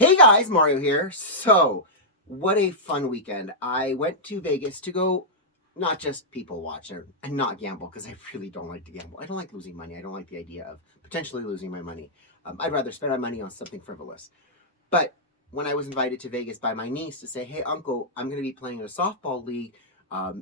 Hey guys, Mario here. So, what a fun weekend. I went to Vegas to go not just people watch and not gamble because I really don't like to gamble. I don't like losing money. I don't like the idea of potentially losing my money. I'd rather spend my money on something frivolous. But when I was invited to Vegas by my niece to say, "Hey, Uncle, I'm going to be playing in a softball league.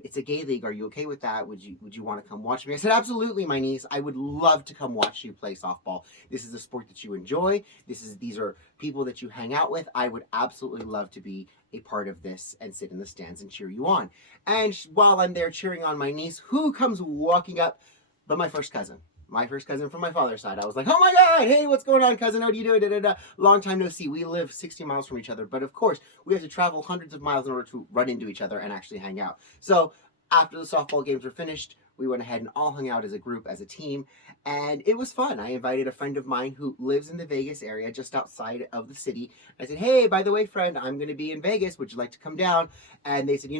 It's a gay league. Are you okay with that? Would you want to come watch me?" I said, "Absolutely, my niece. I would love to come watch you play softball. This is a sport that you enjoy. These are people that you hang out with. I would absolutely love to be a part of this and sit in the stands and cheer you on." And while I'm there cheering on my niece, who comes walking up? But my first cousin. My first cousin from my father's side. I was like, "Oh my God, hey, what's going on, cousin? How do you do?" Da, da, da. Long time no see. We live 60 miles from each other, but of course, we have to travel hundreds of miles in order to run into each other and actually hang out. So after the softball games were finished, we went ahead and all hung out as a group, as a team, and it was fun. I invited a friend of mine who lives in the Vegas area, just outside of the city. I said, "Hey, by the way, friend, I'm going to be in Vegas. Would you like to come down?" And they said,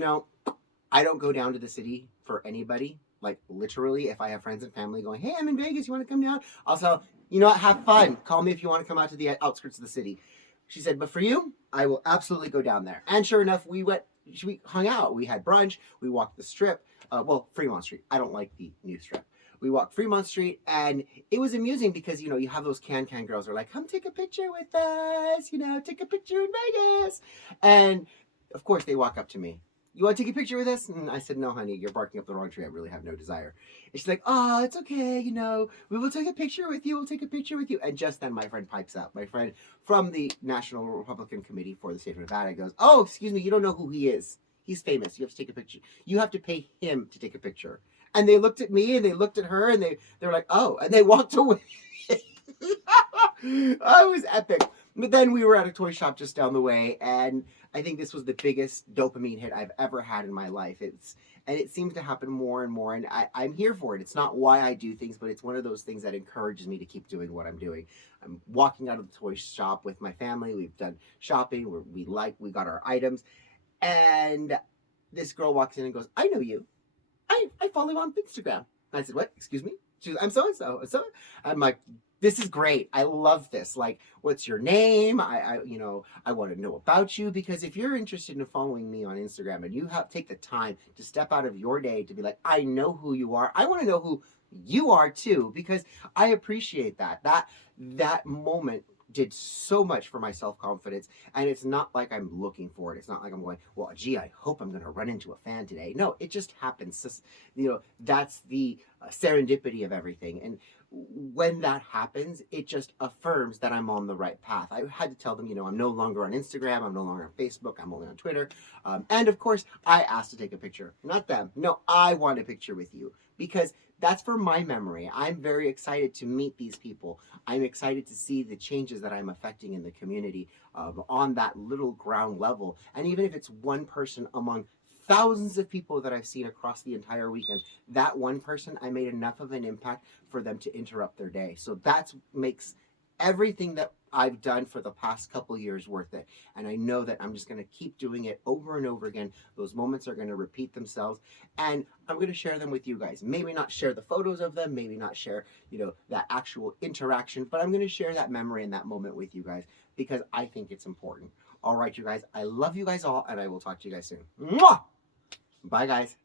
I don't go down to the city for anybody. Like literally, if I have friends and family going, "Hey, I'm in Vegas. You want to come down?" I'll tell, have fun. Call me if you want to come out to the outskirts of the city. She said, "But for you, I will absolutely go down there." And sure enough, we hung out. We had brunch. We walked the strip. Fremont Street. I don't like the new strip. We walked Fremont Street, and it was amusing because you have those can girls who are like, "Come take a picture with us. Take a picture in Vegas." And of course, they walk up to me. "You want to take a picture with us?" And I said, "No, honey, you're barking up the wrong tree. I really have no desire." And she's like, "Oh, it's okay. We will take a picture with you. We'll take a picture with you." And just then my friend pipes up. My friend from the National Republican Committee for the state of Nevada goes, "Oh, excuse me. You don't know who he is. He's famous. You have to take a picture. You have to pay him to take a picture." And they looked at me and they looked at her and they were like, "Oh," and they walked away. It was epic. But then we were at a toy shop just down the way, and I think this was the biggest dopamine hit I've ever had in my life. It seems to happen more and more, and I'm here for it. It's not why I do things, but it's one of those things that encourages me to keep doing what I'm doing. I'm walking out of the toy shop with my family. We've done shopping. We got our items, and this girl walks in and goes, "I know you. I follow you on Instagram." And I said, "What? Excuse me?" She goes, "I'm so and so. So." I'm like, "This is great. I love this. Like, what's your name? I want to know about you, because if you're interested in following me on Instagram and you take the time to step out of your day to be like, I know who you are. I want to know who you are too, because I appreciate that. That moment did so much for my self-confidence, and it's not like I'm looking for it. It's not like I'm going, well, gee, I hope I'm going to run into a fan today. No, it just happens. That's the serendipity of everything. And when that happens, it just affirms that I'm on the right path. I had to tell them, I'm no longer on Instagram. I'm no longer on Facebook. I'm only on Twitter. And of course, I asked to take a picture, not them. No, I want a picture with you, because that's for my memory. I'm very excited to meet these people. I'm excited to see the changes that I'm affecting in the community on that little ground level. And even if it's one person among thousands of people that I've seen across the entire weekend, that one person, I made enough of an impact for them to interrupt their day. So that makes everything that I've done for the past couple of years worth it. And I know that I'm just going to keep doing it over and over again. Those moments are going to repeat themselves, and I'm going to share them with you guys. Maybe not share the photos of them, maybe not share, that actual interaction, but I'm going to share that memory and that moment with you guys, because I think it's important. All right, you guys, I love you guys all, and I will talk to you guys soon. Mwah! Bye, guys.